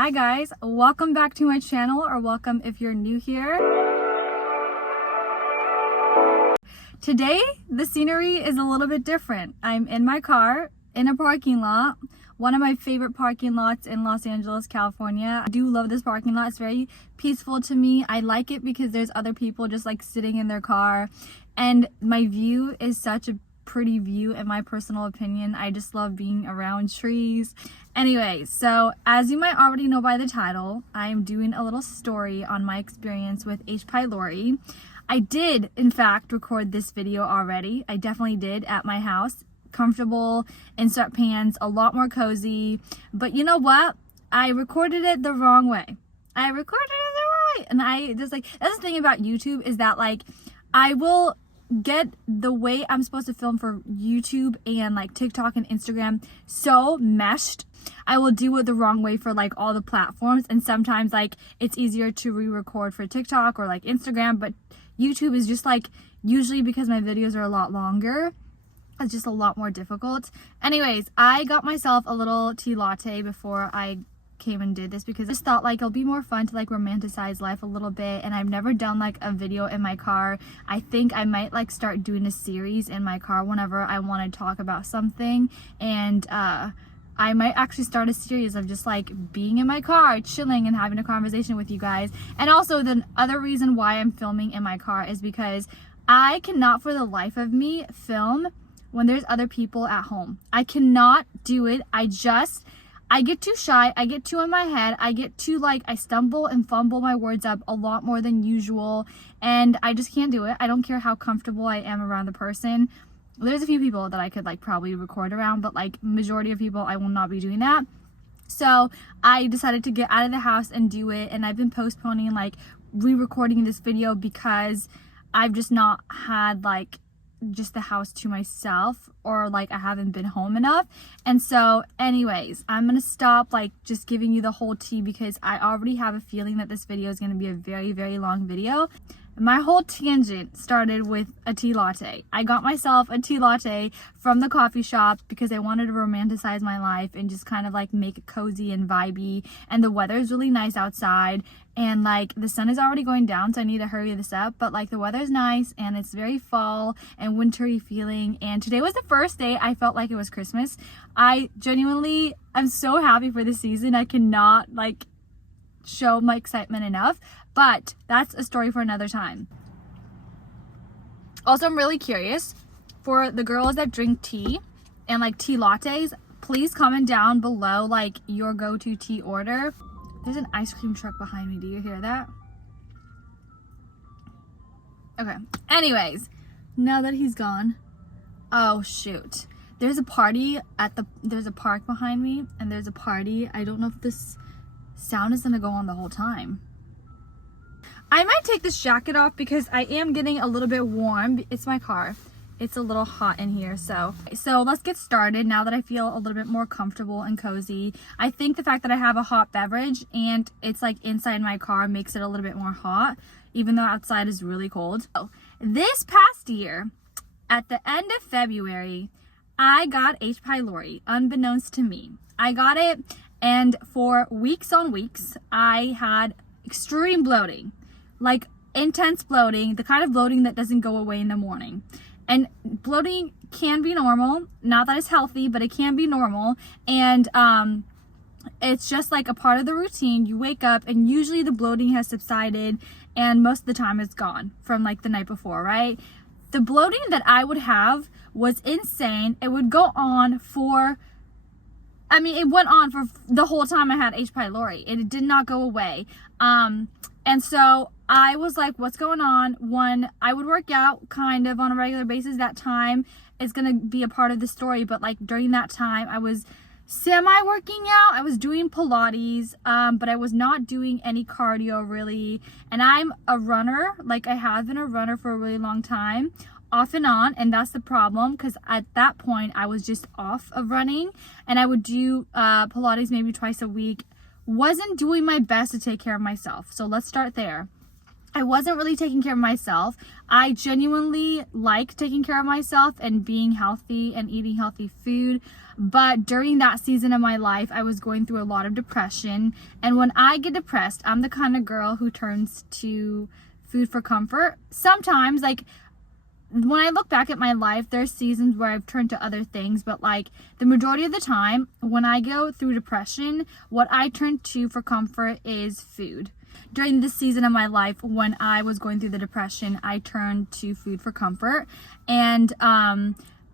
Hi guys, welcome back to my channel, or welcome if you're new here. Today, the scenery is a little bit different. I'm in my car, in a parking lot, one of my favorite parking lots in Los Angeles, California. I do love this parking lot. It's very peaceful to me. I like it because there's other people just like sitting in their car, and my view is such a pretty view in my personal opinion. I just love being around trees. Anyways, so as you might already know by the title, I'm doing a little story on my experience with H. pylori. I did, in fact, record this video already. I definitely did at my house. Comfortable, in sweatpants, a lot more cozy. But you know what? I recorded it the wrong way. And I just like, that's the thing about YouTube is that like, I will get the way I'm supposed to film for YouTube and like TikTok and Instagram so meshed. I will do it the wrong way for like all the platforms, and sometimes like it's easier to re-record for TikTok or like Instagram, but YouTube is just like, usually because my videos are a lot longer, it's just a lot more difficult. Anyways, I got myself a little tea latte before I came and did this because I just thought like it'll be more fun to like romanticize life a little bit, and I've never done like a video in my car. I think I might like start doing a series in my car whenever I want to talk about something, and I might actually start a series of just like being in my car, chilling and having a conversation with you guys. And also the other reason why I'm filming in my car is because I cannot for the life of me film when there's other people at home. I cannot do it. I get too shy, I get too in my head, I get too like, I stumble and fumble my words up a lot more than usual, and I just can't do it. I don't care how comfortable I am around the person. There's a few people that I could like probably record around, but like majority of people I will not be doing that. So I decided to get out of the house and do it, and I've been postponing like re-recording this video because I've just not had like just the house to myself, or like I haven't been home enough. And so anyways, I'm gonna stop like just giving you the whole tea because I already have a feeling that this video is gonna be a very, very long video. My whole tangent started with a tea latte. I got myself a tea latte from the coffee shop because I wanted to romanticize my life and just kind of like make it cozy and vibey, and the weather is really nice outside, and like the sun is already going down, so I need to hurry this up, but like the weather's nice and it's very fall and wintry feeling. And today was the first day I felt like it was Christmas. I genuinely am so happy for this season. I cannot like show my excitement enough, but that's a story for another time. Also, I'm really curious for the girls that drink tea and like tea lattes, please comment down below like your go-to tea order. There's an ice cream truck behind me. Do you hear that? Okay. Anyways, now that he's gone, oh shoot. There's a party there's a park behind me, and there's a party. I don't know if this sound is gonna go on the whole time. I might take this jacket off because I am getting a little bit warm. It's my car. It's a little hot in here. So let's get started now that I feel a little bit more comfortable and cozy. I think the fact that I have a hot beverage and it's like inside my car makes it a little bit more hot, even though outside is really cold. So, this past year, at the end of February, I got H. pylori, unbeknownst to me. I got it, and for weeks on weeks, I had extreme bloating. Like intense bloating, the kind of bloating that doesn't go away in the morning. And bloating can be normal, not that it's healthy, but it can be normal. And it's just like a part of the routine. You wake up and usually the bloating has subsided, and most of the time it's gone from like the night before, right? The bloating that I would have was insane. It would go on for, it went on for the whole time I had H. pylori. It did not go away. And so I was like, what's going on? One, I would work out kind of on a regular basis. That time is going to be a part of the story. But like during that time, I was semi-working out. I was doing Pilates, but I was not doing any cardio really. And I'm a runner. Like I have been a runner for a really long time, off and on. And that's the problem, because at that point I was just off of running, and I would do Pilates maybe twice a week. Wasn't doing my best to take care of myself. So let's start there. I wasn't really taking care of myself. I genuinely like taking care of myself and being healthy and eating healthy food. But during that season of my life, I was going through a lot of depression. And when I get depressed, I'm the kind of girl who turns to food for comfort. Sometimes, like, when I look back at my life, there's seasons where I've turned to other things, but like the majority of the time, when I go through depression, what I turn to for comfort is food. During this season of my life, when I was going through the depression, I turned to food for comfort. And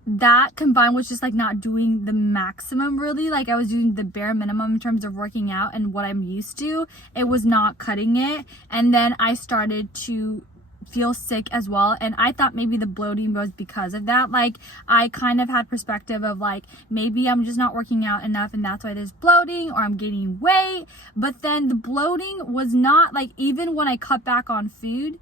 that combined with just like not doing the maximum, really, like I was doing the bare minimum in terms of working out and what I'm used to, it was not cutting it. And then I started to feel sick as well, and I thought maybe the bloating was because of that. Like, I kind of had perspective of like, maybe I'm just not working out enough and that's why there's bloating, or I'm gaining weight. But then the bloating was not like, even when I cut back on food,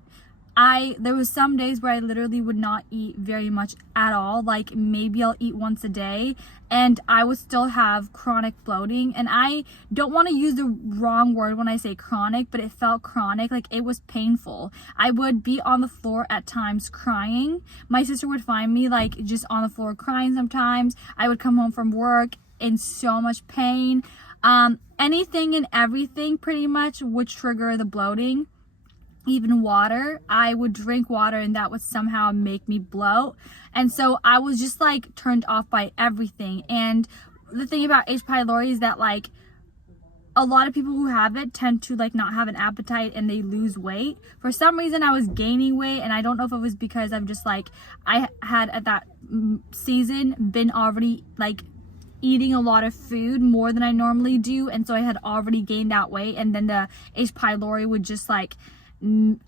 there was some days where I literally would not eat very much at all. Like, maybe I'll eat once a day and I would still have chronic bloating. And I don't want to use the wrong word when I say chronic, but it felt chronic. Like, it was painful. I would be on the floor at times crying. My sister would find me like just on the floor crying sometimes. I would come home from work in so much pain. Anything and everything pretty much would trigger the bloating. Even water, I would drink water and that would somehow make me bloat. And so I was just like turned off by everything. And the thing about H. pylori is that like a lot of people who have it tend to like not have an appetite and they lose weight. For some reason I was gaining weight, and I don't know if it was because I'm just like, I had at that season been already like eating a lot of food more than I normally do, and so I had already gained that weight, and then the H. pylori would just like,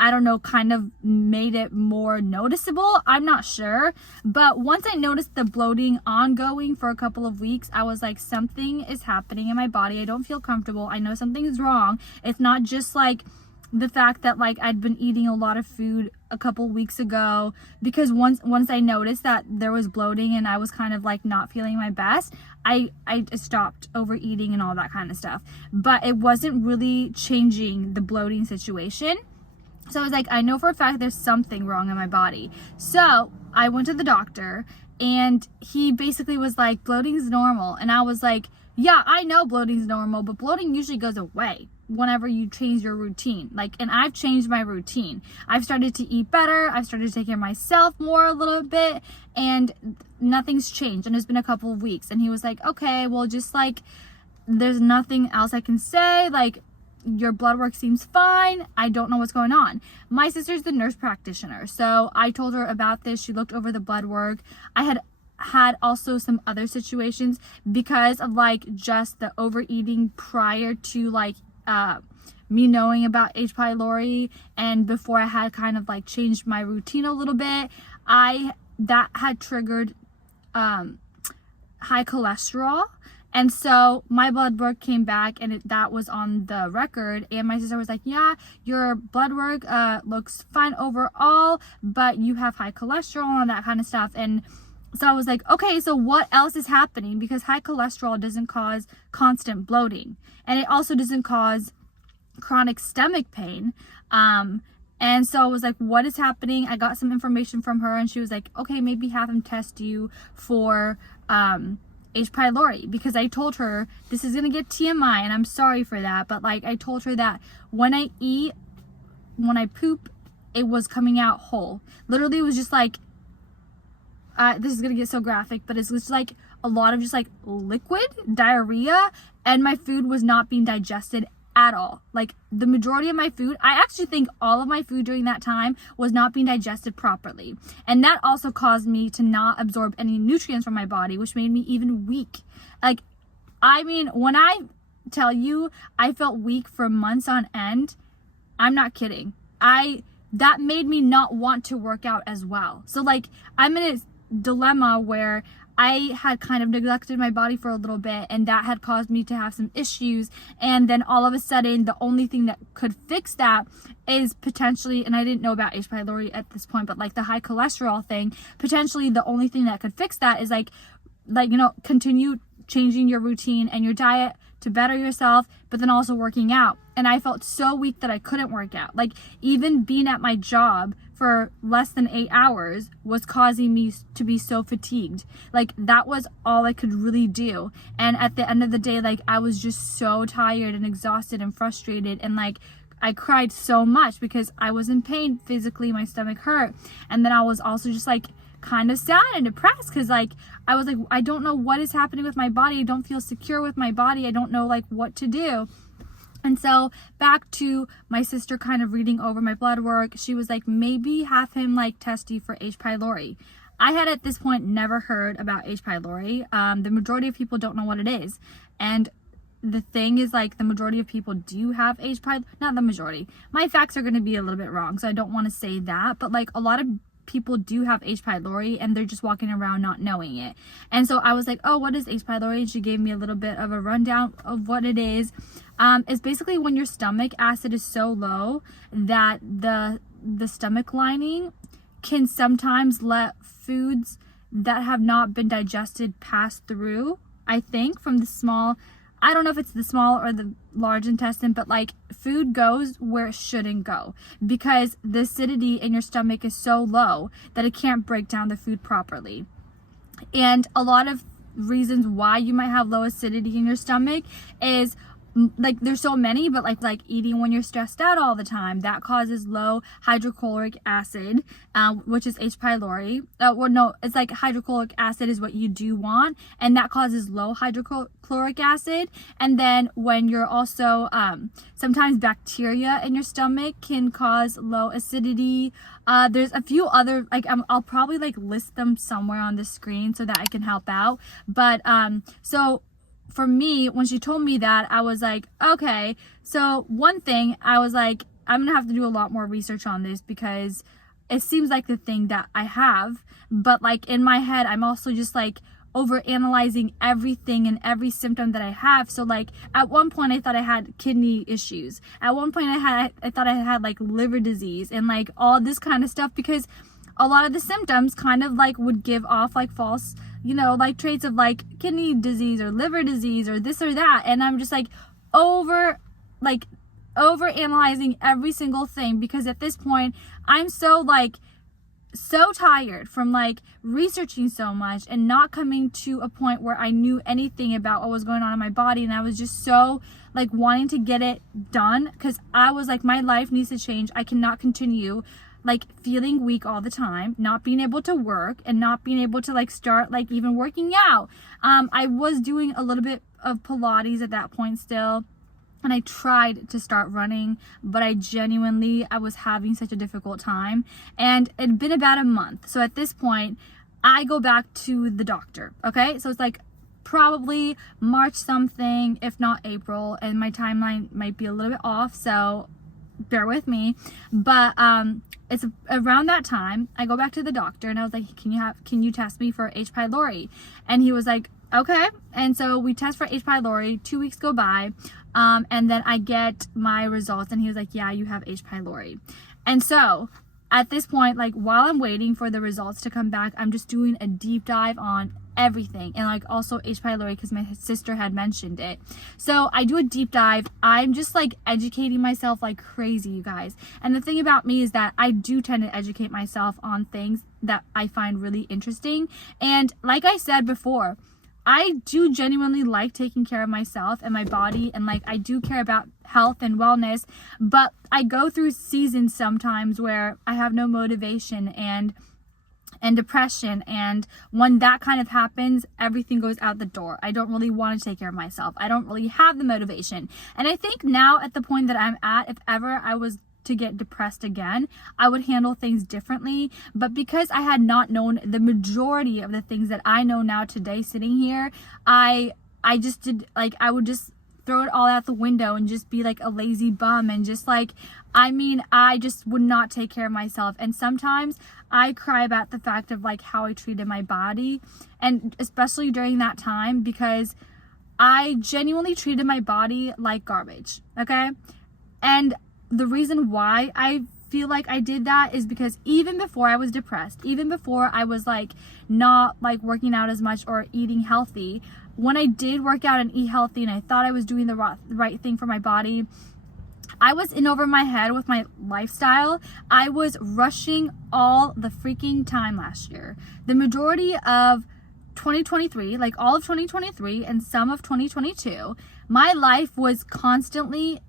I don't know, kind of made it more noticeable. I'm not sure. But once I noticed the bloating ongoing for a couple of weeks, I was like, something is happening in my body. I don't feel comfortable. I know something is wrong. It's not just like the fact that like I'd been eating a lot of food a couple weeks ago, because once I noticed that there was bloating and I was kind of like not feeling my best, I stopped overeating and all that kind of stuff. But it wasn't really changing the bloating situation. So I was like, I know for a fact there's something wrong in my body. So I went to the doctor and he basically was like, bloating is normal. And I was like, yeah, I know bloating is normal, but bloating usually goes away whenever you change your routine. Like, and I've changed my routine. I've started to eat better. I've started to take care of myself more a little bit, and nothing's changed. And it's been a couple of weeks. And he was like, okay, well, just like, there's nothing else I can say. Like, your blood work seems fine. I don't know what's going on. My sister's the nurse practitioner, so I told her about this. She looked over the blood work. I had also some other situations because of like just the overeating prior to like me knowing about H. pylori, and before I had kind of like changed my routine a little bit, that had triggered high cholesterol. And so my blood work came back, and that was on the record. And my sister was like, yeah, your blood work looks fine overall, but you have high cholesterol and that kind of stuff. And so I was like, okay, so what else is happening? Because high cholesterol doesn't cause constant bloating, and it also doesn't cause chronic stomach pain. And so I was like, what is happening? I got some information from her, and she was like, okay, maybe have him test you for H. pylori, because I told her this is gonna get TMI, and I'm sorry for that, but like I told her that when I poop, it was coming out whole. Literally, it was just like, this is gonna get so graphic, but it's just like a lot of just like liquid diarrhea, and my food was not being digested at all. Like, the majority of my food, I actually think all of my food during that time was not being digested properly. And that also caused me to not absorb any nutrients from my body, which made me even weak. Like, I mean, when I tell you I felt weak for months on end, I'm not kidding. That made me not want to work out as well. So like, I'm in a dilemma where I had kind of neglected my body for a little bit, and that had caused me to have some issues. And then all of a sudden, the only thing that could fix that is potentially, and I didn't know about H. pylori at this point, but like the high cholesterol thing, potentially the only thing that could fix that is like, you know, continue changing your routine and your diet to better yourself, but then also working out. And I felt so weak that I couldn't work out. Like, even being at my job for less than 8 hours was causing me to be so fatigued. Like, that was all I could really do. And at the end of the day, like, I was just so tired and exhausted and frustrated, and like, I cried so much because I was in pain physically. My stomach hurt. And then I was also just like kind of sad and depressed because like I was like, I don't know what is happening with my body. I don't feel secure with my body. I don't know like what to do. And so back to my sister kind of reading over my blood work, she was like, maybe have him like test you for H. pylori. I had at this point never heard about H. pylori. The majority of people don't know what it is. And the thing is, like, the majority of people do have H. pylori. Not the majority. My facts are going to be a little bit wrong, so I don't want to say that. But like, a lot of people do have H. pylori and they're just walking around not knowing it. And so I was like, oh, what is H. pylori? And she gave me a little bit of a rundown of what it is. It's basically when your stomach acid is so low that the stomach lining can sometimes let foods that have not been digested pass through, I think, from the small, I don't know if it's the small or the large intestine, but like, food goes where it shouldn't go because the acidity in your stomach is so low that it can't break down the food properly. And a lot of reasons why you might have low acidity in your stomach is like, there's so many, but like eating when you're stressed out all the time, that causes low hydrochloric acid, which is H. pylori. Well, no, it's like hydrochloric acid is what you do want, and that causes low hydrochloric acid. And then when you're also, sometimes bacteria in your stomach can cause low acidity. There's a few other, like, I'll probably like list them somewhere on the screen so that I can help out. But, so for me, when she told me that, I was like, okay. So one thing, I was like, I'm gonna have to do a lot more research on this because it seems like the thing that I have, but like in my head, I'm also just like over analyzing everything and every symptom that I have. So like, at one point I thought I had kidney issues. At one point I thought I had like liver disease and like all this kind of stuff, because a lot of the symptoms kind of like would give off like false, you know, like traits of like kidney disease or liver disease or this or that. And I'm just like over analyzing every single thing, because at this point I'm so tired from like researching so much and not coming to a point where I knew anything about what was going on in my body. And I was just so like wanting to get it done, because I was like, my life needs to change. I cannot continue like feeling weak all the time, not being able to work and not being able to like start like even working out. I was doing a little bit of Pilates at that point still, and I tried to start running, but I was having such a difficult time, and it'd been about a month. So at this point, I go back to the doctor, okay? So it's like probably March something, if not April, and my timeline might be a little bit off, so bear with me. But it's around that time I go back to the doctor and I was like, can you test me for H. pylori? And he was like, okay. And so we test for H. pylori. 2 weeks go by, and then I get my results and he was like, yeah, you have H. pylori. And so at this point, like, while I'm waiting for the results to come back, I'm just doing a deep dive on everything, and like also H. pylori because my sister had mentioned it. So I do a deep dive. I'm just like educating myself like crazy, you guys. And the thing about me is that I do tend to educate myself on things that I find really interesting. And like I said before, I do genuinely like taking care of myself and my body, and like I do care about health and wellness, but I go through seasons sometimes where I have no motivation and depression, and when that kind of happens, everything goes out the door. I don't really want to take care of myself. I don't really have the motivation. And I think now at the point that I'm at, if ever I was to get depressed again, I would handle things differently. But because I had not known the majority of the things that I know now today sitting here, I just did, like, I would just throw it all out the window and just be like a lazy bum, and just like, I just would not take care of myself. And sometimes I cry about the fact of like how I treated my body, and especially during that time, because I genuinely treated my body like garbage, okay? And the reason why I feel like I did that is because even before I was depressed, even before I was like not like working out as much or eating healthy, when I did work out and eat healthy and I thought I was doing the right thing for my body, I was in over my head with my lifestyle. I was rushing all the freaking time last year. The majority of 2023, like all of 2023 and some of 2022, my life was constantly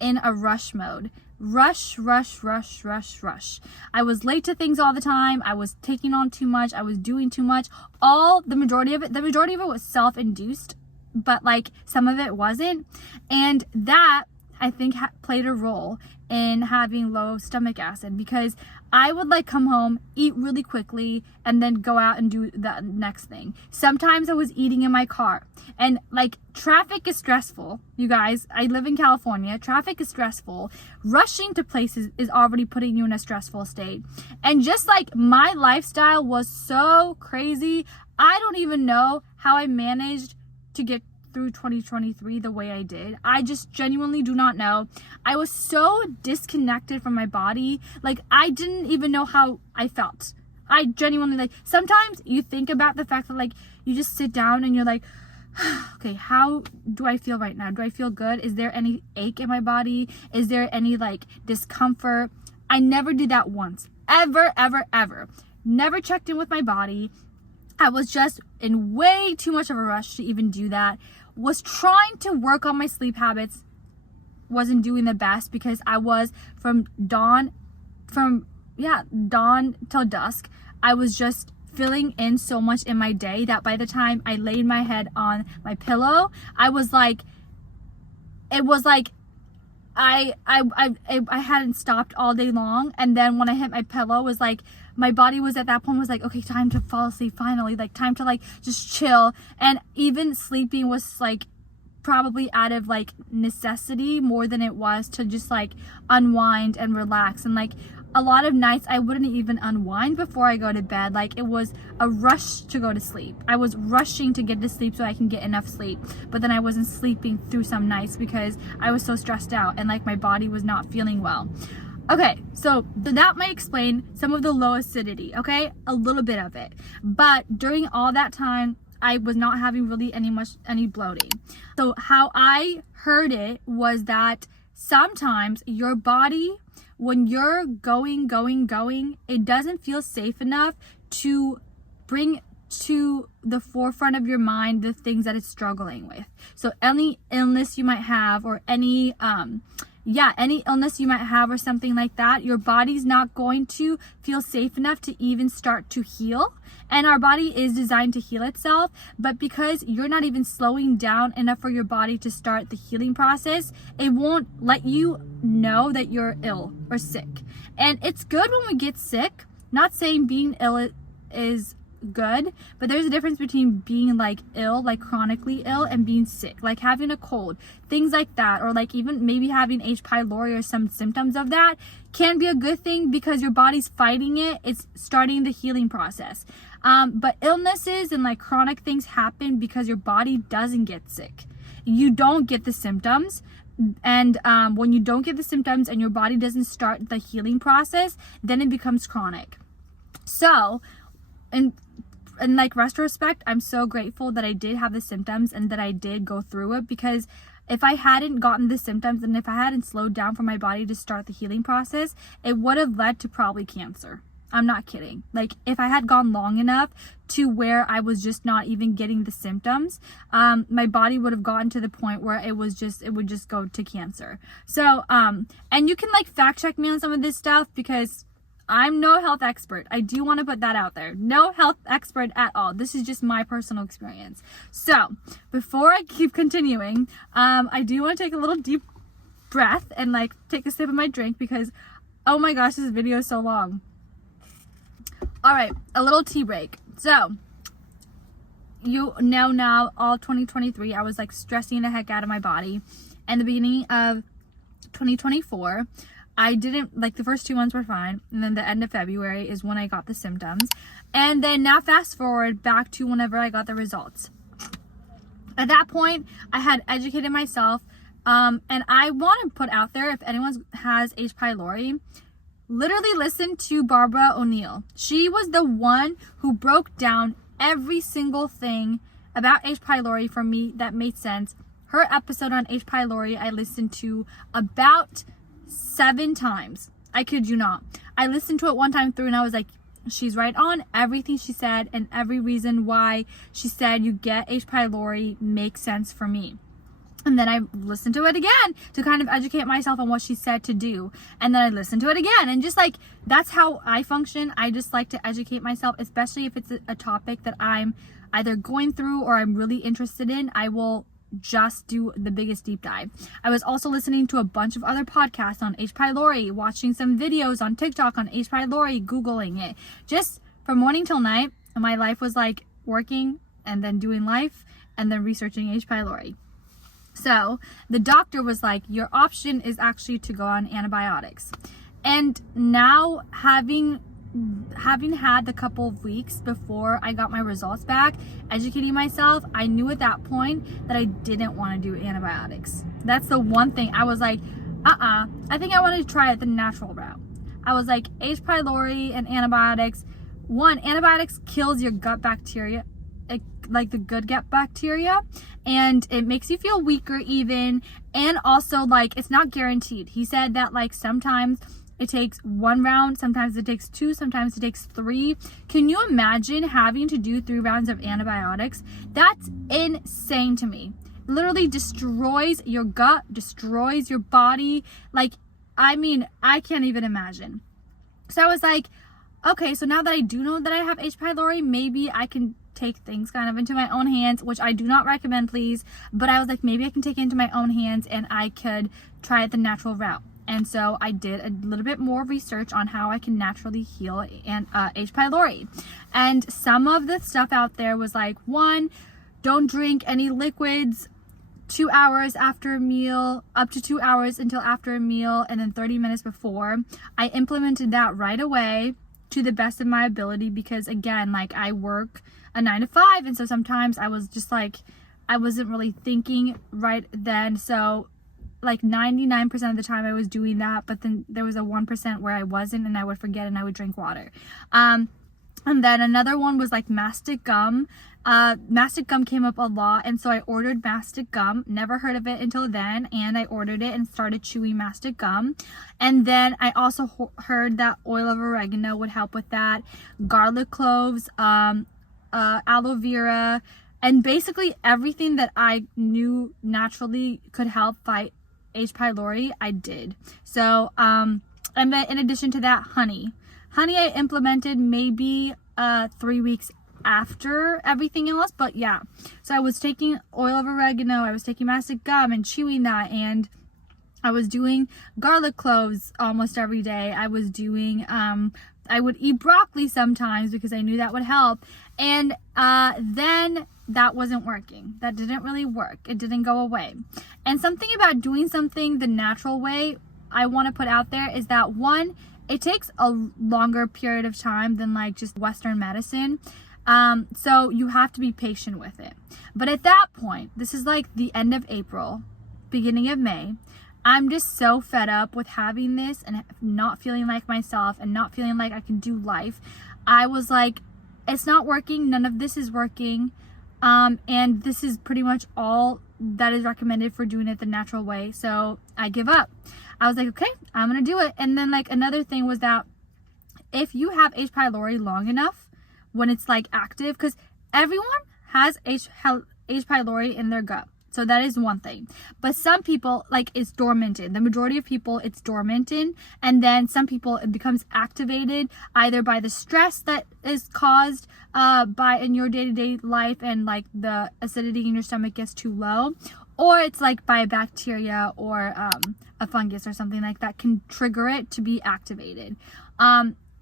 in a rush mode. Rush. I was late to things all the time. I was taking on too much. I was doing too much. The majority of it was self-induced, but like some of it wasn't. And that, I think, played a role in having low stomach acid, because I would like come home, eat really quickly, and then go out and do the next thing. Sometimes I was eating in my car, and like traffic is stressful. You guys, I live in California. Traffic is stressful. Rushing to places is already putting you in a stressful state. And just like my lifestyle was so crazy, I don't even know how I managed to get through 2023 the way I did. I just genuinely do not know. I was so disconnected from my body. Like, I didn't even know how I felt. I genuinely, like, sometimes you think about the fact that like you just sit down and you're like, okay, how do I feel right now? Do I feel good? Is there any ache in my body? Is there any like discomfort? I never did that once. Ever. Never checked in with my body. I was just in way too much of a rush to even do that. Was trying to work on my sleep habits. Wasn't doing the best, because I was from dawn till dusk. I was just filling in so much in my day that by the time I laid my head on my pillow, I was like, it was like I hadn't stopped all day long. And then when I hit my pillow, was like, my body was at that point was like, okay, time to fall asleep finally, like time to like just chill. And even sleeping was like probably out of like necessity more than it was to just like unwind and relax. And like a lot of nights I wouldn't even unwind before I go to bed. Like it was a rush to go to sleep. I was rushing to get to sleep so I can get enough sleep, but then I wasn't sleeping through some nights because I was so stressed out and like my body was not feeling well. Okay, so that might explain some of the low acidity, okay? A little bit of it. But during all that time, I was not having really any bloating. So how I heard it was that sometimes your body, when you're going, it doesn't feel safe enough to bring to the forefront of your mind the things that it's struggling with. So any illness you might have, or any illness you might have or something like that, your body's not going to feel safe enough to even start to heal. And our body is designed to heal itself, but because you're not even slowing down enough for your body to start the healing process, it won't let you know that you're ill or sick. And it's good when we get sick. Not saying being ill is good, but there's a difference between being like ill, like chronically ill, and being sick, like having a cold, things like that, or like even maybe having H. pylori or some symptoms of that can be a good thing because your body's fighting it. It's starting the healing process. But illnesses and like chronic things happen because your body doesn't get sick. You don't get the symptoms. And when you don't get the symptoms and your body doesn't start the healing process, then it becomes chronic. So, in like retrospect, I'm so grateful that I did have the symptoms and that I did go through it, because if I hadn't gotten the symptoms and if I hadn't slowed down for my body to start the healing process, it would have led to probably cancer. I'm not kidding. Like if I had gone long enough to where I was just not even getting the symptoms, my body would have gotten to the point where it would just go to cancer. So, and you can like fact check me on some of this stuff, because I'm no health expert. I do want to put that out there. No health expert at all. This is just my personal experience. So before I keep continuing, I do want to take a little deep breath and like take a sip of my drink, because oh my gosh, this video is so long. All right, a little tea break. So you know now all 2023, I was like stressing the heck out of my body. And the beginning of 2024, I didn't, like the first 2 months were fine. And then the end of February is when I got the symptoms. And then now fast forward back to whenever I got the results. At that point, I had educated myself. And I want to put out there, if anyone has H. pylori, literally listen to Barbara O'Neill. She was the one who broke down every single thing about H. pylori for me that made sense. Her episode on H. pylori I listened to about 7 times. I kid you not. I listened to it one time through and I was like, she's right on. Everything she said and every reason why she said you get H. pylori makes sense for me. And then I listened to it again to kind of educate myself on what she said to do. And then I listened to it again. And just like, that's how I function. I just like to educate myself, especially if it's a topic that I'm either going through or I'm really interested in. I will just do the biggest deep dive. I was also listening to a bunch of other podcasts on H. pylori, watching some videos on TikTok on H. pylori, Googling it. Just from morning till night, my life was like working and then doing life and then researching H. pylori. So the doctor was like, your option is actually to go on antibiotics. And now having had the couple of weeks before I got my results back, educating myself, I knew at that point that I didn't want to do antibiotics. That's the one thing I was like, I think I want to try it the natural route. I was like, H. pylori and antibiotics. One, antibiotics kills your gut bacteria, like the good gut bacteria, and it makes you feel weaker even, and also like it's not guaranteed. He said that like sometimes it takes 1 round, sometimes it takes 2, sometimes it takes 3. Can you imagine having to do 3 rounds of antibiotics? That's insane to me. Literally destroys your gut, destroys your body. Like, I mean, I can't even imagine. So I was like, okay, so now that I do know that I have H. pylori, maybe I can take things kind of into my own hands, which I do not recommend, please. But I was like, maybe I can take it into my own hands and I could try it the natural route. And so I did a little bit more research on how I can naturally heal H. pylori. And some of the stuff out there was like, 1, don't drink any liquids 2 hours after a meal, up to 2 hours until after a meal, and then 30 minutes before. I implemented that right away to the best of my ability because, again, like I work a 9 to 5, and so sometimes I was just like, I wasn't really thinking right then. So like 99% of the time I was doing that, but then there was a 1% where I wasn't, and I would forget and I would drink water. And then another one was like mastic gum. Mastic gum came up a lot, and so I ordered mastic gum. Never heard of it until then, and I ordered it and started chewing mastic gum. And then I also heard that oil of oregano would help with that, garlic cloves, aloe vera, and basically everything that I knew naturally could help fight H. pylori, I did. So, and then in addition to that, honey I implemented maybe 3 weeks after everything else, but yeah. So I was taking oil of oregano, I was taking mastic gum and chewing that, and I was doing garlic cloves almost every day. I was doing I would eat broccoli sometimes because I knew that would help. And then that wasn't working. That didn't really work. It didn't go away. And something about doing something the natural way I want to put out there is that, 1, it takes a longer period of time than like just Western medicine. So you have to be patient with it. But at that point, this is like the end of April, beginning of May, I'm just so fed up with having this and not feeling like myself and not feeling like I can do life. I was like, it's not working. None of this is working. And this is pretty much all that is recommended for doing it the natural way. So I give up. I was like, okay, I'm going to do it. And then like another thing was that if you have H. pylori long enough, when it's like active, because everyone has H. pylori in their gut. So that is one thing. But some people, like, it's dormanted. The majority of people, it's dormanted. And then some people, it becomes activated either by the stress that is caused in your day-to-day life, and like the acidity in your stomach gets too low. Or it's like by a bacteria or a fungus or something like that can trigger it to be activated.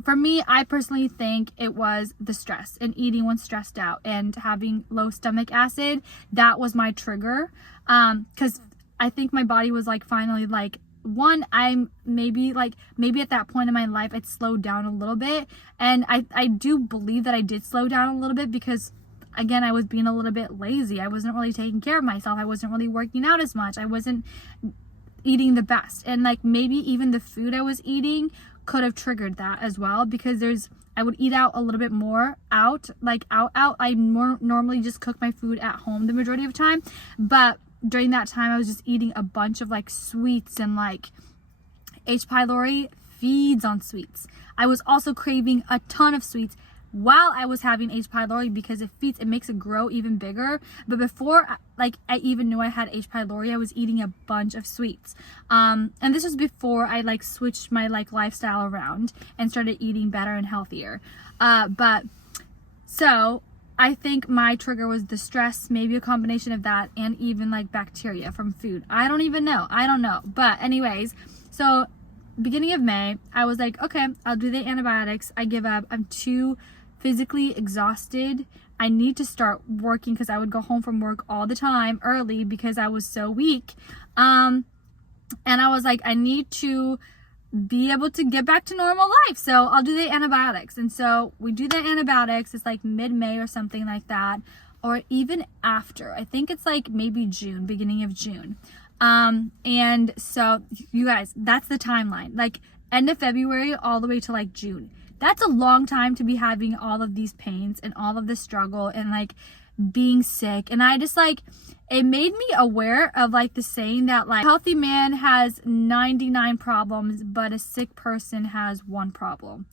For me, I personally think it was the stress and eating when stressed out and having low stomach acid. That was my trigger. Because I think my body was like finally like, 1, I'm maybe at that point in my life, I'd slowed down a little bit. And I do believe that I did slow down a little bit because, again, I was being a little bit lazy. I wasn't really taking care of myself. I wasn't really working out as much. I wasn't eating the best. And like maybe even the food I was eating could have triggered that as well, because I would eat out a little bit more out. I normally just cook my food at home the majority of the time, but during that time I was just eating a bunch of like sweets, and like H. pylori feeds on sweets. I was also craving a ton of sweets while I was having H. pylori, because it makes it grow even bigger. But before I even knew I had H. pylori, I was eating a bunch of sweets. And this was before I like switched my like lifestyle around and started eating better and healthier. But so I think my trigger was the stress, maybe a combination of that, and even like bacteria from food. I don't know. But anyways, so beginning of May, I was like, okay, I'll do the antibiotics. I give up. I'm too physically exhausted. I need to start working, because I would go home from work all the time early because I was so weak. And I was like, I need to be able to get back to normal life, so I'll do the antibiotics. And so we do the antibiotics. It's like mid-May or something like that, or even after. I think it's like maybe June, beginning of June. And so you guys, that's the timeline, like end of February all the way to like June. That's a long time to be having all of these pains and all of this struggle and like being sick. And I just like, it made me aware of like the saying that like a healthy man has 99 problems, but a sick person has one problem.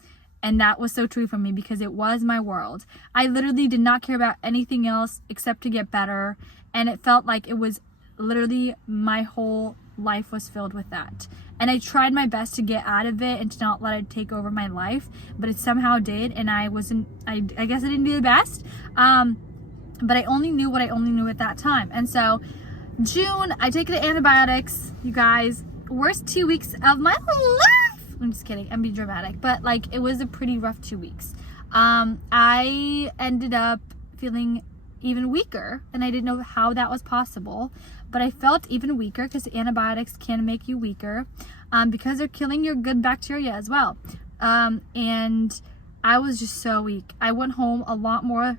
And that was so true for me, because it was my world. I literally did not care about anything else except to get better. And it felt like it was literally my whole life was filled with that. And I tried my best to get out of it and to not let it take over my life, but it somehow did. And I guess I didn't do the best. But I only knew what I only knew at that time. And so June, I take the antibiotics, you guys, worst 2 weeks of my life. I'm just kidding. I'm being dramatic, but like it was a pretty rough 2 weeks. I ended up feeling even weaker, and I didn't know how that was possible, but I felt even weaker because the antibiotics can make you weaker, because they're killing your good bacteria as well. And I was just so weak. I went home a lot more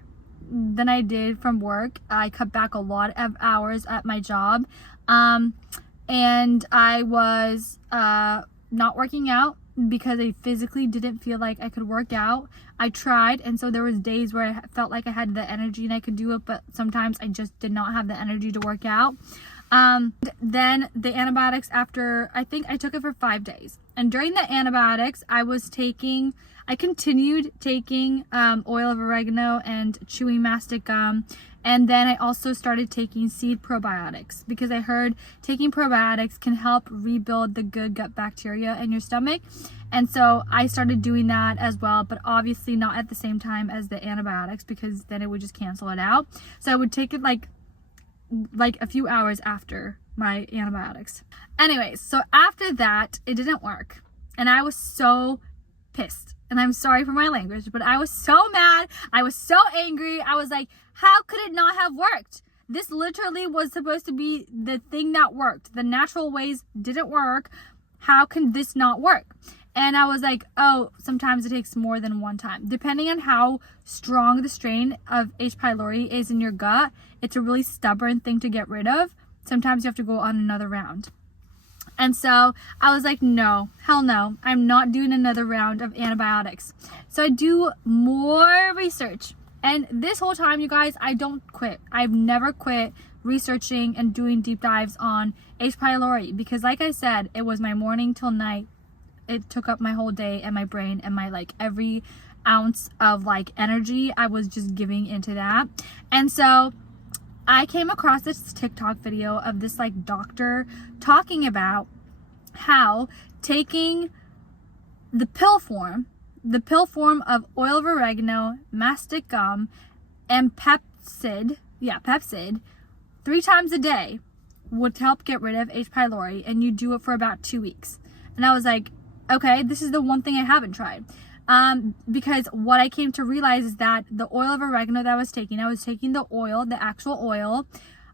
than I did from work. I cut back a lot of hours at my job, and I was not working out because I physically didn't feel like I could work out. I tried, and so there was days where I felt like I had the energy and I could do it, but sometimes I just did not have the energy to work out. Then the antibiotics, after I think I took it for 5 days, and during the antibiotics I continued taking oil of oregano and chewing mastic gum. And then I also started taking seed probiotics, because I heard taking probiotics can help rebuild the good gut bacteria in your stomach. And so I started doing that as well, but obviously not at the same time as the antibiotics, because then it would just cancel it out. So I would take it like a few hours after my antibiotics. Anyways, so after that, it didn't work. And I was so pissed. And I'm sorry for my language, but I was so mad. I was so angry. I was like, how could it not have worked? This literally was supposed to be the thing that worked. The natural ways didn't work. How can this not work? And I was like, oh, sometimes it takes more than one time. Depending on how strong the strain of H. pylori is in your gut, it's a really stubborn thing to get rid of. Sometimes you have to go on another round. And so I was like, no, hell no, I'm not doing another round of antibiotics. So I do more research. And this whole time, you guys, I don't quit. I've never quit researching and doing deep dives on H. pylori, because like I said, it was my morning till night. It took up my whole day and my brain and my like every ounce of like energy I was just giving into that. And so I came across this TikTok video of this like doctor talking about how taking the pill form of oil of oregano, mastic gum, and Pepsid 3 times a day would help get rid of H. pylori, and you do it for about 2 weeks. And I was like, okay, this is the one thing I haven't tried. Because what I came to realize is that the oil of oregano that I was taking the oil, the actual oil,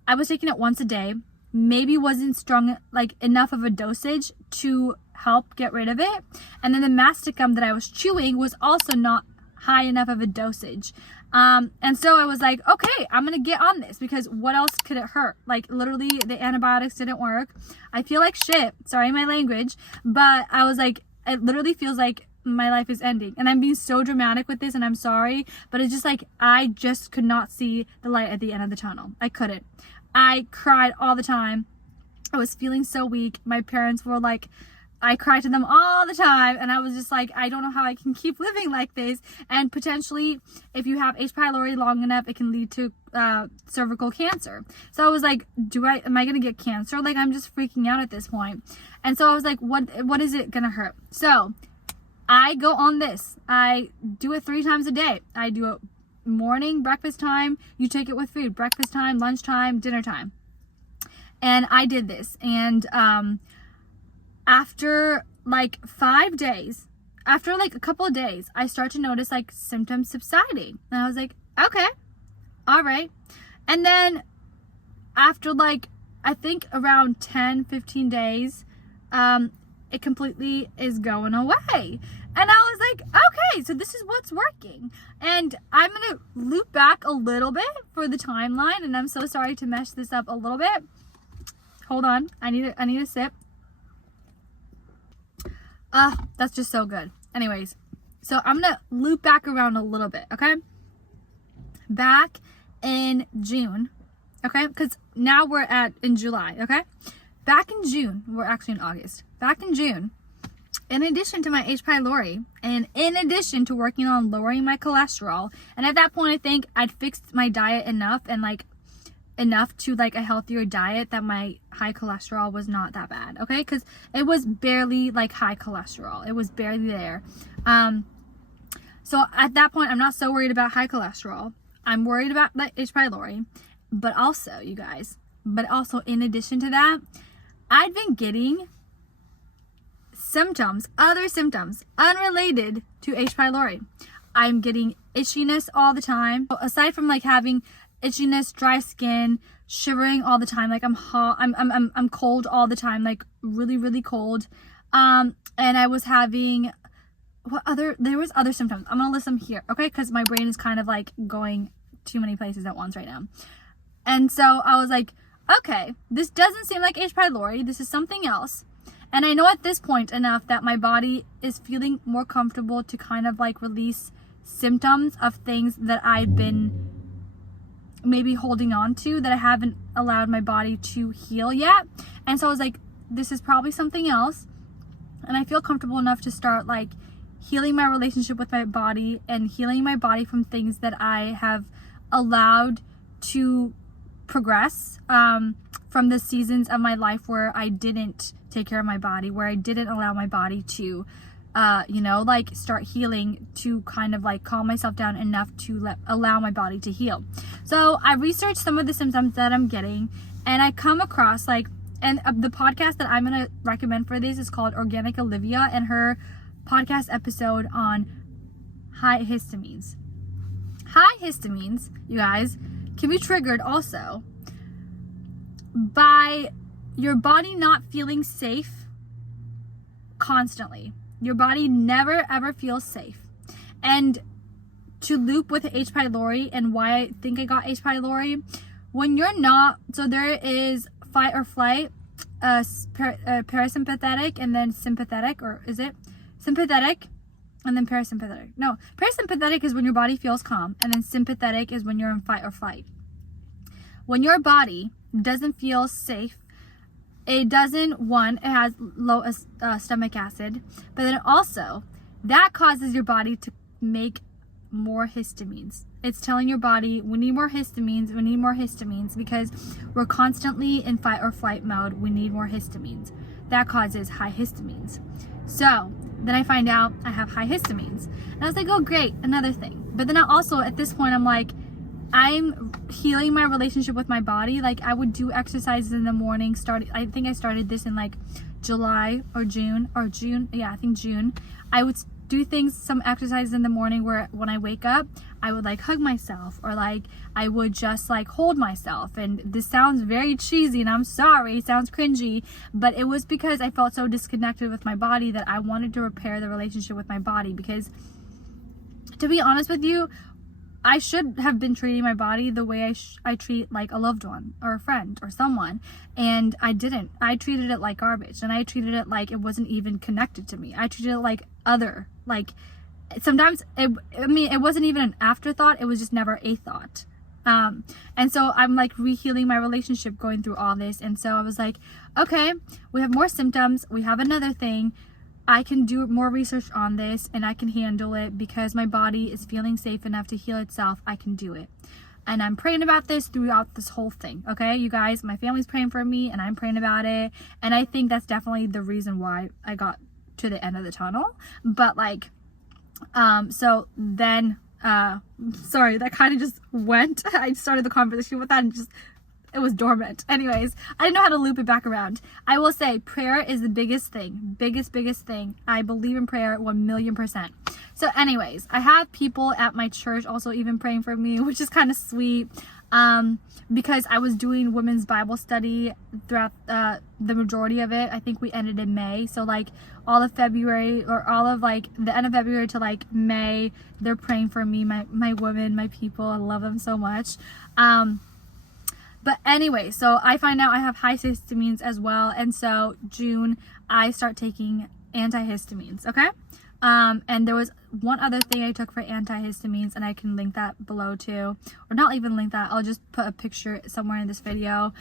I was taking it once a day, maybe wasn't strong, like enough of a dosage to help get rid of it. And then the mastic gum that I was chewing was also not high enough of a dosage. And so I was like, okay, I'm gonna get on this, because what else could it hurt? Like literally the antibiotics didn't work. I feel like shit, sorry my language, but I was like, it literally feels like my life is ending. And I'm being so dramatic with this, and I'm sorry, but it's just like, I just could not see the light at the end of the tunnel. I couldn't. I cried all the time. I was feeling so weak. My parents were like, I cried to them all the time, and I was just like, I don't know how I can keep living like this. And potentially, if you have H. pylori long enough, it can lead to cervical cancer. So I was like, am I gonna get cancer? Like, I'm just freaking out at this point. And so I was like, what is it gonna hurt? So I go on this. I do it 3 times a day. I do it morning, breakfast time. You take it with food. Breakfast time, lunchtime, dinner time. And I did this, and after like 5 days, after like a couple of days, I start to notice like symptoms subsiding. And I was like, okay, all right. And then after like, I think around 10-15 days, it completely is going away. And I was like, okay, so this is what's working. And I'm gonna loop back a little bit for the timeline, and I'm so sorry to mess this up a little bit. Hold on, I need a sip. That's just so good. Anyways, so I'm gonna loop back around a little bit, okay? Back in June, okay? Because now we're in July, okay? Back in June, we're actually in August. Back in June, in addition to my H. pylori, and in addition to working on lowering my cholesterol, and at that point, I think I'd fixed my diet enough, and like enough to like a healthier diet, that my high cholesterol was not that bad, okay? Because it was barely like high cholesterol. It was barely there. So at that point, I'm not so worried about high cholesterol. I'm worried about the H. pylori, but also, you guys, in addition to that, I'd been getting other symptoms unrelated to H. pylori. I'm getting itchiness all the time. Aside from like having itchiness, dry skin, shivering all the time, like I'm hot, I'm cold all the time, like really, really cold. And I was having there was other symptoms. I'm gonna list them here, okay? Because my brain is kind of like going too many places at once right now. And so I was like, okay, this doesn't seem like H. pylori. This is something else. And I know at this point enough that my body is feeling more comfortable to kind of like release symptoms of things that I've been maybe holding on to, that I haven't allowed my body to heal yet. And so I was like, this is probably something else. And I feel comfortable enough to start like healing my relationship with my body, and healing my body from things that I have allowed to progress from the seasons of my life where I didn't take care of my body, where I didn't allow my body to like start healing, to kind of like calm myself down enough to allow my body to heal. So I researched some of the symptoms that I'm getting, and I come across like, and the podcast that I'm going to recommend for this is called Organic Olivia, and her podcast episode on high histamines. High histamines, you guys, can be triggered also by your body not feeling safe constantly. Your body never ever feels safe. And to loop with H. pylori and why I think I got H. pylori, when you're not, so there is fight or flight, parasympathetic, and then sympathetic, or is it sympathetic and then parasympathetic? No, parasympathetic is when your body feels calm, and then sympathetic is when you're in fight or flight. When your body doesn't feel safe, it has low stomach acid, but then also that causes your body to make more histamines. It's telling your body, we need more histamines, because we're constantly in fight or flight mode. We need more histamines. That causes high histamines. So then I find out I have high histamines, and I was like, oh great, another thing. But then I also, at this point, I'm like, I'm healing my relationship with my body. Like, I would do exercises in the morning. I think I started this in like July or June. Yeah, I think June. I would do some exercises in the morning where when I wake up, I would like hug myself, or like I would just like hold myself. And this sounds very cheesy, and I'm sorry, it sounds cringy, but it was because I felt so disconnected with my body that I wanted to repair the relationship with my body. Because to be honest with you, I should have been treating my body the way I treat like a loved one or a friend or someone, and I didn't. I treated it like garbage, and I treated it like it wasn't even connected to me. I treated it like sometimes it wasn't even an afterthought. It was just never a thought. And so I'm like rehealing my relationship going through all this. And so I was like, okay, we have more symptoms. We have another thing. I can do more research on this and I can handle it because my body is feeling safe enough to heal itself. I can do it. And I'm praying about this throughout this whole thing. Okay, you guys, my family's praying for me and I'm praying about it. And I think that's definitely the reason why I got to the end of the tunnel. But like, so then, sorry, that kind of just went. I started the conversation with that and it was dormant. Anyways, I didn't know how to loop it back around. I will say prayer is the biggest thing. Biggest thing. I believe in prayer 1,000,000%. So anyways, I have people at my church also even praying for me, which is kind of sweet. Because I was doing women's Bible study throughout the majority of it. I think we ended in May. So like all of February or all of like the end of February to like May, they're praying for me, my women, my people. I love them so much. But anyway, so I find out I have high histamines as well. And so June, I start taking antihistamines, okay? And there was one other thing I took for antihistamines, and I can link that below too. Or not even link that, I'll just put a picture somewhere in this video.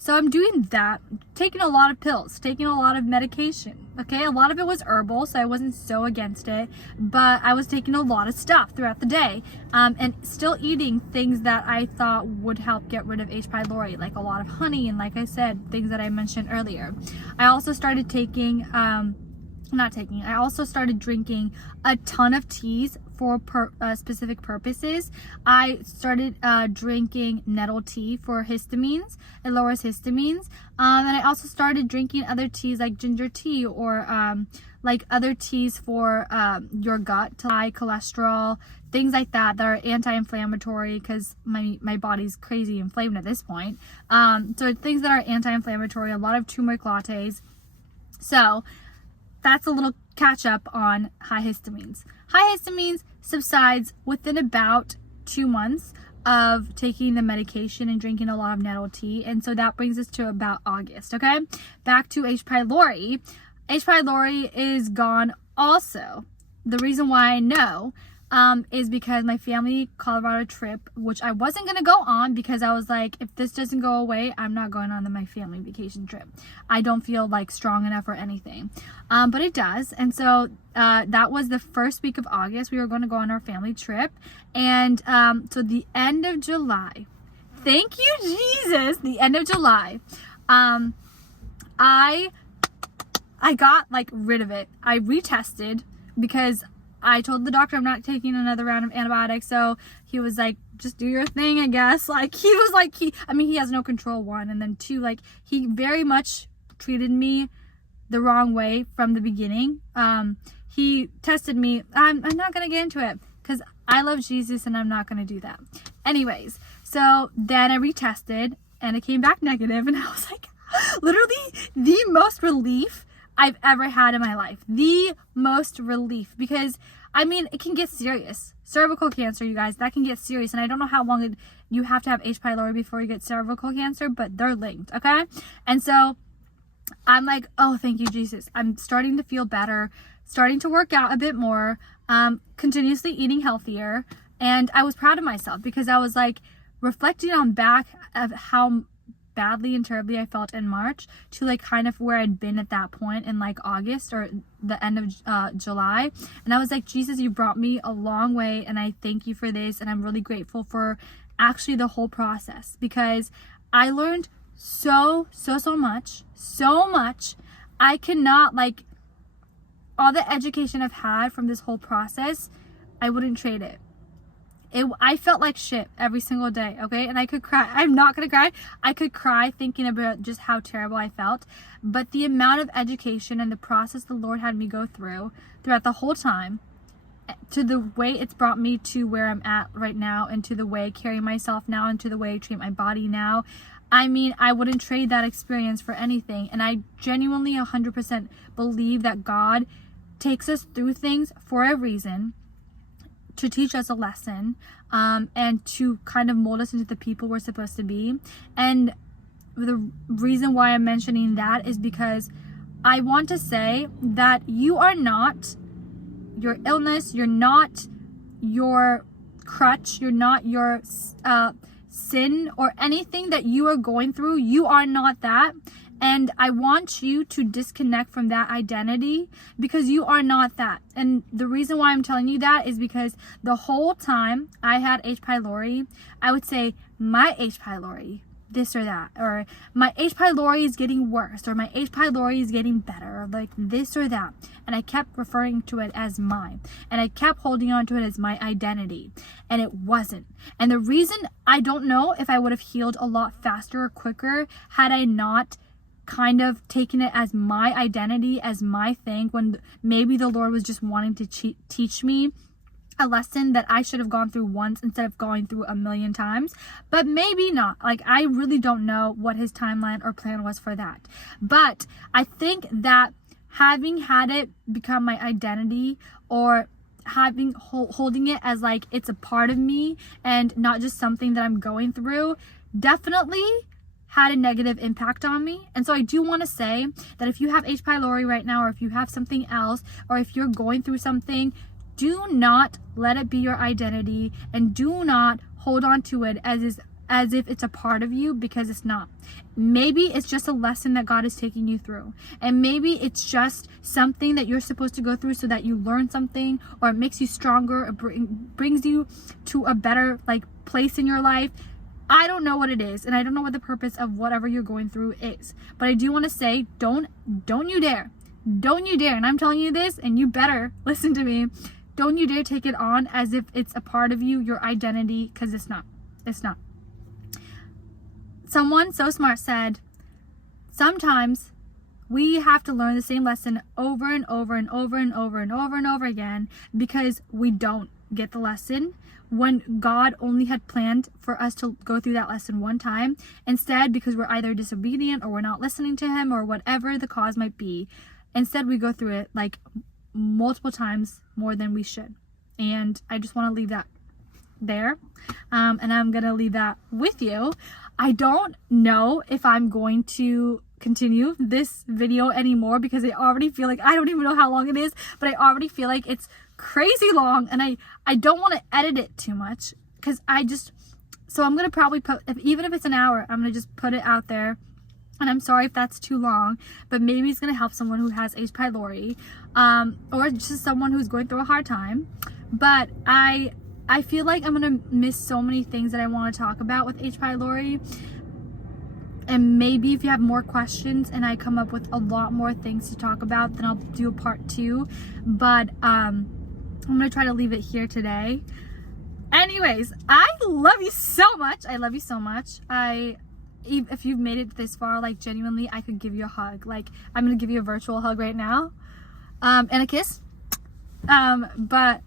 So I'm doing that, taking a lot of pills, taking a lot of medication, okay? A lot of it was herbal, so I wasn't so against it, but I was taking a lot of stuff throughout the day, and still eating things that I thought would help get rid of H. pylori, like a lot of honey, and like I said, things that I mentioned earlier. I also started taking, I also started drinking a ton of teas for specific purposes. I started drinking nettle tea for histamines. It lowers histamines. And I also started drinking other teas like ginger tea or like other teas for your gut, high cholesterol, things like that are anti-inflammatory because my body's crazy inflamed at this point. So things that are anti-inflammatory, a lot of turmeric lattes. So that's a little catch up on high histamines. High histamines subsides within about 2 months of taking the medication and drinking a lot of nettle tea. And so that brings us to about August, okay? Back to H. pylori. H. pylori is gone also. The reason why I know is because my family Colorado trip, which I wasn't going to go on because I was like, if this doesn't go away, I'm not going on my family vacation trip. I don't feel like strong enough or anything. But it does. And so that was the first week of August. We were going to go on our family trip. And so the end of July, thank you, Jesus, the end of July, I got like rid of it. I retested because I told the doctor I'm not taking another round of antibiotics, so he was like, just do your thing, I guess. Like, he was like, he has no control, one, and then two, like, he very much treated me the wrong way from the beginning. He tested me. I'm not going to get into it, because I love Jesus, and I'm not going to do that. Anyways, so then I retested, and it came back negative, and I was like, literally the most relief I've ever had in my life. The most relief, because it can get serious. Cervical cancer, you guys, that can get serious. And I don't know how long you have to have H. pylori before you get cervical cancer, but they're linked, okay? And so I'm like, oh, thank you, Jesus. I'm starting to feel better, starting to work out a bit more, continuously eating healthier. And I was proud of myself because I was like reflecting on back of how badly and terribly I felt in March to like kind of where I'd been at that point in like August or the end of July. And I was like, Jesus, you brought me a long way and I thank you for this. And I'm really grateful for actually the whole process because I learned so much. I cannot, like, all the education I've had from this whole process, I wouldn't trade it. I felt like shit every single day, okay? And I could cry. I'm not gonna cry. I could cry thinking about just how terrible I felt. But the amount of education and the process the Lord had me go throughout the whole time, to the way it's brought me to where I'm at right now, and to the way I carry myself now, and to the way I treat my body now, I wouldn't trade that experience for anything. And I genuinely 100% believe that God takes us through things for a reason, to teach us a lesson, and to kind of mold us into the people we're supposed to be. And the reason why I'm mentioning that is because I want to say that you are not your illness, you're not your crutch, you're not your sin or anything that you are going through. You are not that. And I want you to disconnect from that identity, because you are not that. And the reason why I'm telling you that is because the whole time I had H. pylori, I would say, my H. pylori, this or that, or my H. pylori is getting worse, or my H. pylori is getting better, or like this or that. And I kept referring to it as mine, and I kept holding on to it as my identity, and it wasn't. And the reason, I don't know if I would have healed a lot faster or quicker had I not kind of taken it as my identity, as my thing, when maybe the Lord was just wanting to teach me a lesson that I should have gone through once instead of going through a million times. But maybe not. Like, I really don't know what his timeline or plan was for that. But I think that having had it become my identity, or having holding it as like it's a part of me and not just something that I'm going through, definitely had a negative impact on me. And so I do want to say that if you have H. pylori right now, or if you have something else, or if you're going through something, do not let it be your identity, and do not hold on to it as if it's a part of you, because it's not. Maybe it's just a lesson that God is taking you through, and maybe it's just something that you're supposed to go through so that you learn something, or it makes you stronger, or brings you to a better like place in your life. I don't know what it is, and I don't know what the purpose of whatever you're going through is. But I do want to say, don't you dare. Don't you dare. And I'm telling you this, and you better listen to me. Don't you dare take it on as if it's a part of you, your identity, because it's not. It's not. Someone so smart said, sometimes we have to learn the same lesson over and over and over and over and over and over again, because we don't get the lesson when God only had planned for us to go through that lesson one time. Instead, because we're either disobedient, or we're not listening to him, or whatever the cause might be, instead we go through it like multiple times more than we should. And I just want to leave that there, and I'm gonna leave that with you. I don't know if I'm going to continue this video anymore, because I already feel like, I don't even know how long it is, but I already feel like it's crazy long, and I don't want to edit it too much, because so I'm gonna probably put, even if it's an hour, I'm gonna just put it out there. And I'm sorry if that's too long, but maybe it's going to help someone who has H. pylori, or just someone who's going through a hard time. But I feel like I'm going to miss so many things that I want to talk about with H. pylori. And maybe if you have more questions and I come up with a lot more things to talk about, then I'll do a part 2. But I'm going to try to leave it here today. Anyways, I love you so much. I love you so much. If you've made it this far, like, genuinely, I could give you a hug. Like, I'm gonna give you a virtual hug right now, and a kiss. But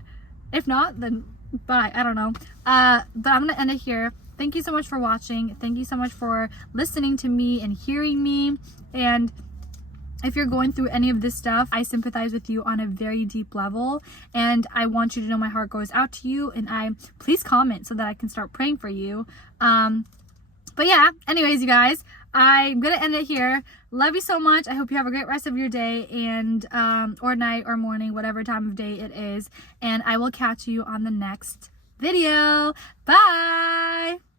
if not, then bye. I don't know. But I'm gonna end it here. Thank you so much for watching. Thank you so much for listening to me and hearing me. And if you're going through any of this stuff, I sympathize with you on a very deep level, and I want you to know my heart goes out to you. And please comment so that I can start praying for you. But yeah, anyways, you guys, I'm going to end it here. Love you so much. I hope you have a great rest of your day, and or night or morning, whatever time of day it is. And I will catch you on the next video. Bye.